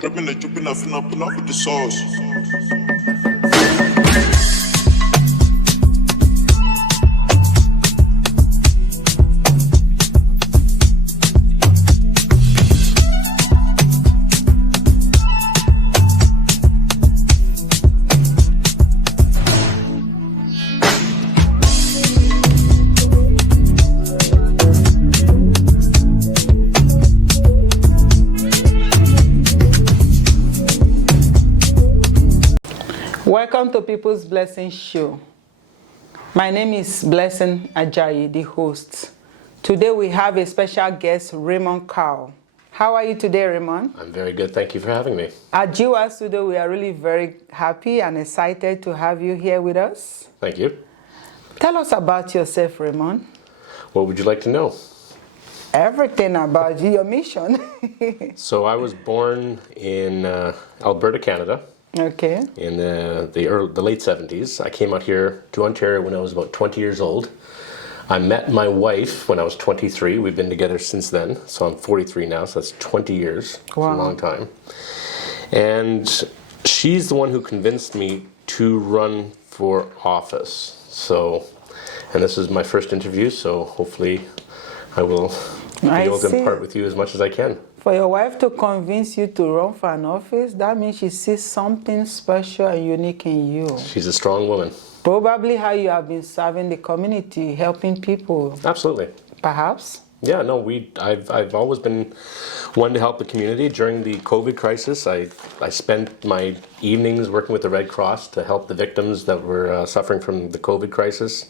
Dripping the finna pull up with the sauce. Welcome to People's Blessing Show. My name is Blessing Ajayi, the host. Today we have a special guest, Raymond Charles. How are you today, Raymond? I'm very good. Thank you for having me. At GWAS today, we are really very happy and excited to have you here with us. Thank you. Tell us about yourself, Raymond. What would you like to know? Everything about you, your mission. So I was born in Alberta, Canada. Okay. In the late 70s. I came out here to Ontario when I was about 20 years old. I met my wife when I was 23. We've been together since then. So I'm 43 now, so that's 20 years. Wow. It's a long time. And she's the one who convinced me to run for office. So, and this is my first interview, so hopefully I will be able to impart with you as much as I can. For your wife to convince you to run for an office, that means she sees something special and unique in you. She's a strong woman. Probably how you have been serving the community, helping people. Absolutely. Perhaps? Yeah, no, I've always been one to help the community. During the COVID crisis, I spent my evenings working with the Red Cross to help the victims that were suffering from the COVID crisis.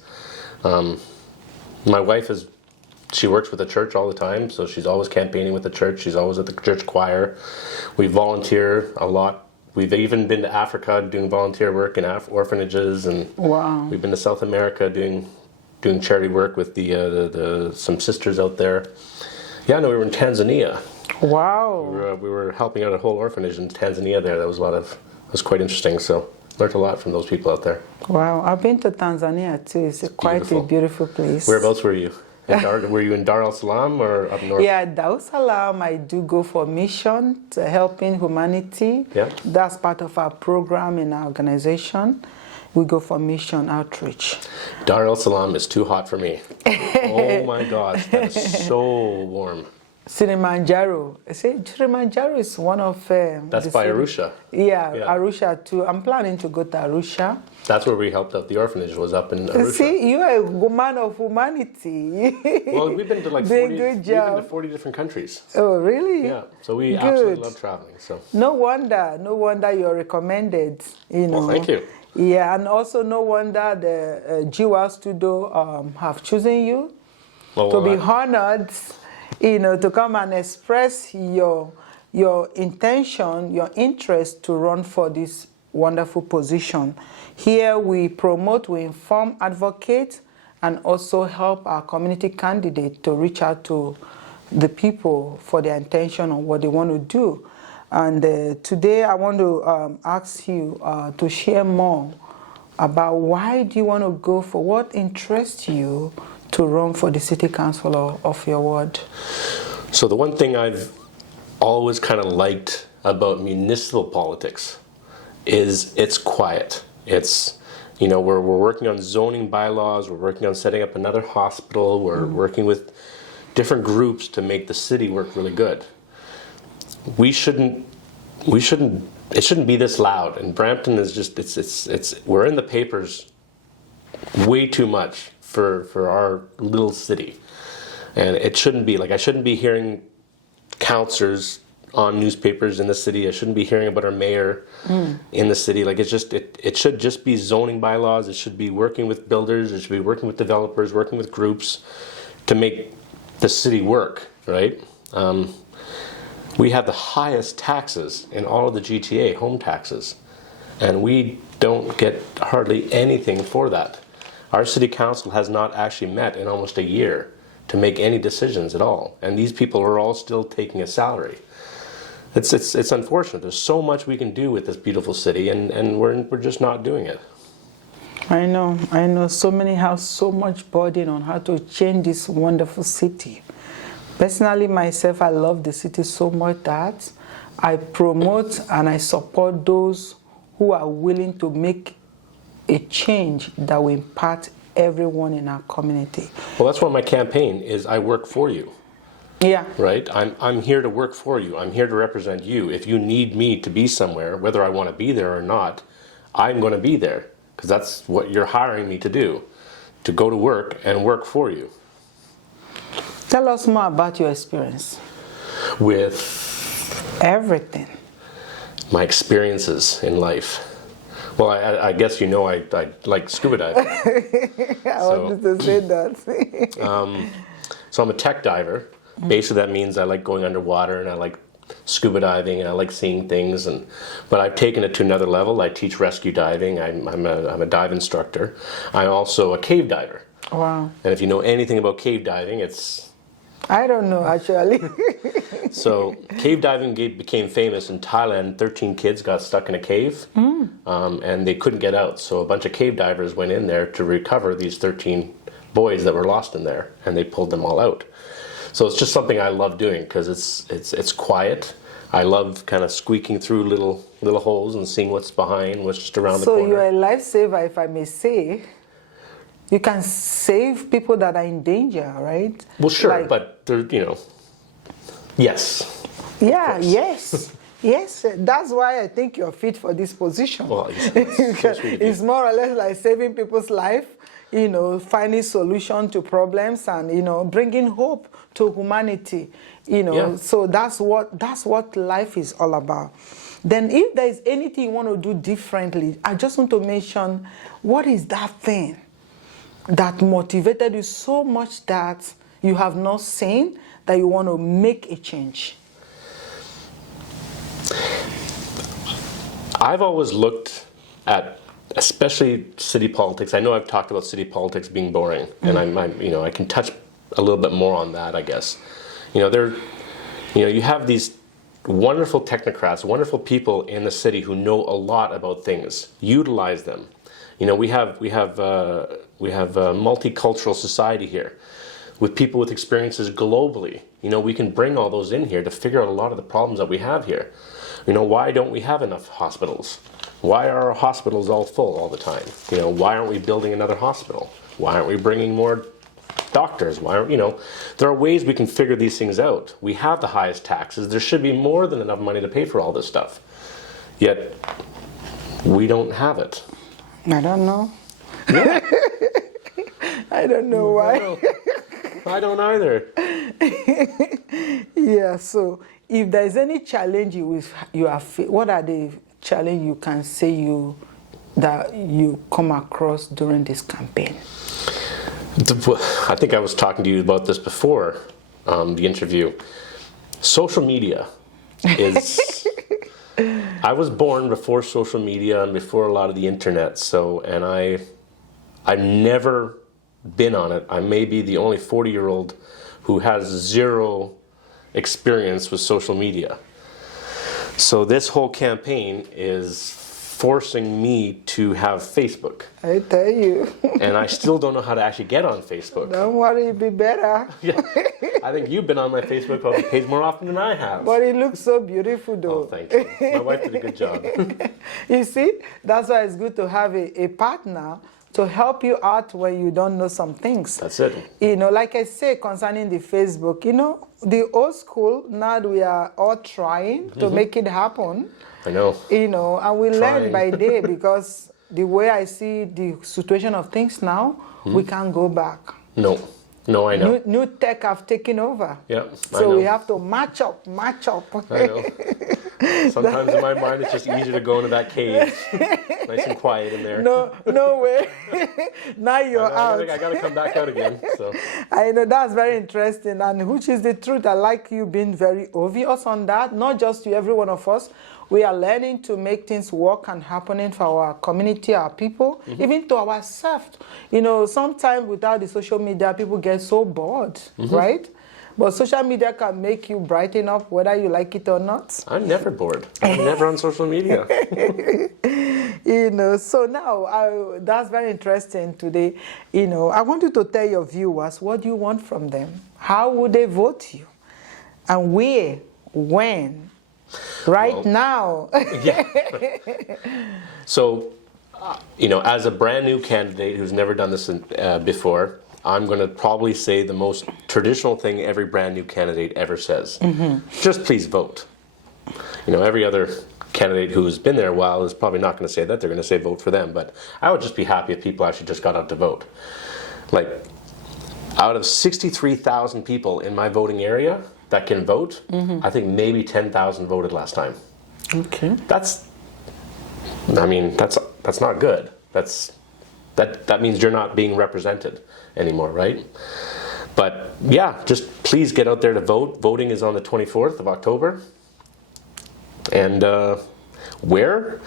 My wife she works with the church all the time, so she's always campaigning with the church. She's always at the church choir. We volunteer a lot. We've even been to Africa doing volunteer work in orphanages, and wow. We've been to South America doing charity work with some sisters out there. Yeah, no, we were in Tanzania. Wow. We were helping out a whole orphanage in Tanzania there. That was quite interesting. So learned a lot from those people out there. Wow, I've been to Tanzania too. It's quite a beautiful place. Whereabouts were you? Were you in Dar es Salaam or up north? Yeah, Dar es Salaam, I do go for mission to helping humanity. Yeah. That's part of our program in our organization. We go for mission outreach. Dar es Salaam is too hot for me. Oh my gosh, that is so warm. Kilimanjaro. Kilimanjaro is one of that's by Arusha. Yeah, Arusha too. I'm planning to go to Arusha. That's where we helped out the orphanage, was up in Arusha. See, you are a woman of humanity. Well, we've been to like 40 different countries. Oh, really? Yeah, so we absolutely love traveling. So no wonder you're recommended. Well, thank you. Yeah, and also no wonder the GWAS studio have chosen you to be honored. To come and express your intention, your interest to run for this wonderful position. Here we promote, we inform, advocate, and also help our community candidate to reach out to the people for their intention on what they want to do. And today I want to ask you to share more about why do you want to go for, what interests you to run for the city councillor of your ward? So the one thing I've always kind of liked about municipal politics is it's quiet. It's, we're working on zoning bylaws, we're working on setting up another hospital, we're working with different groups to make the city work really good. It shouldn't be this loud. And Brampton is just, we're in the papers way too much for our little city. And it shouldn't be. Like, I shouldn't be hearing councillors on newspapers in the city. I shouldn't be hearing about our mayor in the city. Like, it should just be zoning bylaws. It should be working with builders. It should be working with developers, working with groups to make the city work, right? We have the highest taxes in all of the GTA, home taxes. And we don't get hardly anything for that. Our city council has not actually met in almost a year to make any decisions at all. And these people are all still taking a salary. It's unfortunate. There's so much we can do with this beautiful city, and we're just not doing it. I know. So many have so much burden on how to change this wonderful city. Personally, myself, I love the city so much that I promote and I support those who are willing to make a change that will impact everyone in our community. Well, that's what my campaign is. I work for you. Yeah. Right? I'm here to work for you. I'm here to represent you. If you need me to be somewhere, whether I want to be there or not, I'm going to be there, because that's what you're hiring me to do, to go to work and work for you. Tell us more about your experience. With everything. My experiences in life. Well, I guess you know I like scuba diving. I wanted to say that. So I'm a tech diver. Basically, that means I like going underwater and I like scuba diving and I like seeing things. But I've taken it to another level. I teach rescue diving. I'm a dive instructor. I'm also a cave diver. Wow. And if you know anything about cave diving, it's... I don't know, actually. So cave diving became famous in Thailand. 13 kids got stuck in a cave and they couldn't get out. So a bunch of cave divers went in there to recover these 13 boys that were lost in there, and they pulled them all out. So it's just something I love doing because it's quiet. I love kind of squeaking through little holes and seeing what's behind, what's just around the corner. So you're a lifesaver, if I may say. You can save people that are in danger, right? Well, sure, but they're, yes. Yeah, yes. Yes, that's why I think you're fit for this position. Well, it's more or less like saving people's life, finding solution to problems and, bringing hope to humanity, Yeah. So that's what life is all about. Then if there is anything you want to do differently, I just want to mention, what is that thing that motivated you so much that you have not seen that you want to make a change? I've always looked at, especially city politics. I know I've talked about city politics being boring, and I can touch a little bit more on that, I guess. You have these wonderful technocrats, wonderful people in the city who know a lot about things. Utilize them. We have a multicultural society here with people with experiences globally. We can bring all those in here to figure out a lot of the problems that we have here. Why don't we have enough hospitals? Why are our hospitals all full all the time? Why aren't we building another hospital? Why aren't we bringing more doctors? There are ways we can figure these things out. We have the highest taxes. There should be more than enough money to pay for all this stuff. Yet, we don't have it. I don't know. Yeah. I don't know why. I don't either. Yeah, so if there's any challenge you are, what are the challenges you can say that you come across during this campaign? I think I was talking to you about this before the interview. Social media is... I was born before social media and before a lot of the internet, and I've never been on it. I may be the only 40-year-old who has zero experience with social media. So this whole campaign is forcing me to have Facebook. I tell you. And I still don't know how to actually get on Facebook. Don't worry, it'll be better. Yeah. I think you've been on my Facebook page more often than I have. But it looks so beautiful, though. Oh, thank you. My wife did a good job. You see, that's why it's good to have a partner to help you out when you don't know some things. That's it. Like I say concerning the Facebook, the old school, now we are all trying to make it happen. I know. And we learn by day, because the way I see the situation of things now, we can't go back. No, I know. New tech have taken over. Yeah, so we have to match up. I know. Sometimes in my mind, it's just easier to go into that cage, nice and quiet in there. No way. Now you're out. I got to come back out again. So. I know, that's very interesting, and which is the truth. I like you being very obvious on that, not just to every one of us. We are learning to make things work and happening for our community, our people, even to ourselves. Sometimes without the social media, people get so bored, right? But social media can make you brighten up whether you like it or not. I'm never bored. I'm never on social media. So now, that's very interesting today. I want you to tell your viewers, what do you want from them? How would they vote you? And where, when, Right now. Yeah. So, as a brand new candidate who's never done this before, I'm going to probably say the most traditional thing every brand new candidate ever says. Just please vote. Every other candidate who's been there a while is probably not going to say that. They're going to say vote for them. But I would just be happy if people actually just got out to vote. Like, out of 63,000 people in my voting area that can vote, I think maybe 10,000 voted last time. Okay. That's not good. That means you're not being represented anymore, right? But yeah, just please get out there to vote. Voting is on the 24th of October. And where?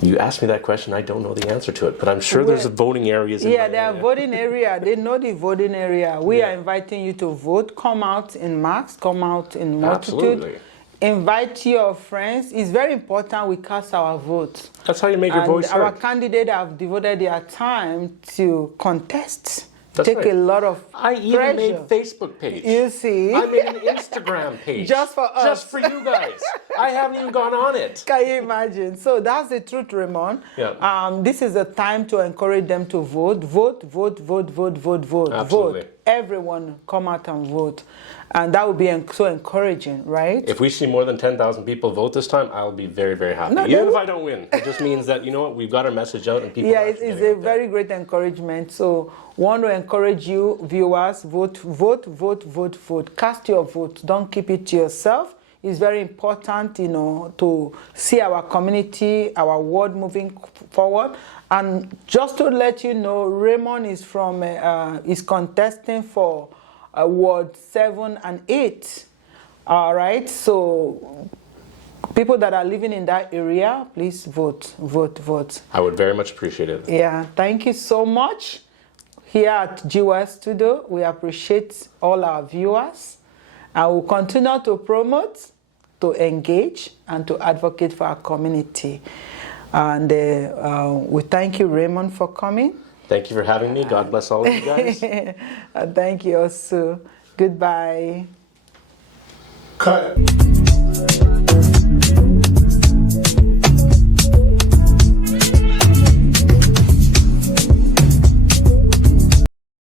You asked me that question, I don't know the answer to it, but I'm sure there's voting areas in my there are area. voting area. They know the voting area. We are inviting you to vote. Come out in mass, come out in multitude. Absolutely. Invite your friends. It's very important we cast our vote. That's how you make your voice heard. Our candidates have devoted their time to contest. That's Take right. a lot of I even pressure. made a Facebook page. You see? I made an Instagram page. Just for us. Just for you guys. I haven't even gone on it. Can you imagine? So that's the truth, Raymond. Yeah. This is the time to encourage them to vote. Vote, vote, vote, vote, vote, vote. Absolutely. Vote. Everyone come out and vote. And that would be so encouraging, right? If we see more than 10,000 people vote this time, I'll be very, very happy. Even if I don't win. It just means that, we've got our message out and people are it's a very great encouragement. So want to encourage you, viewers, vote, vote, vote, vote, vote. Cast your vote. Don't keep it to yourself. It's very important, to see our community, our ward moving forward. And just to let you know, Raymond is is contesting for Ward 7 and 8. All right, so people that are living in that area, please vote, vote, vote. I would very much appreciate it. Yeah, thank you so much. Here at GWAS Studio, we appreciate all our viewers. And we'll continue to promote, to engage, and to advocate for our community. And we thank you, Raymond, for coming. Thank you for having me. God bless all of you guys. Thank you also. Goodbye. Cut.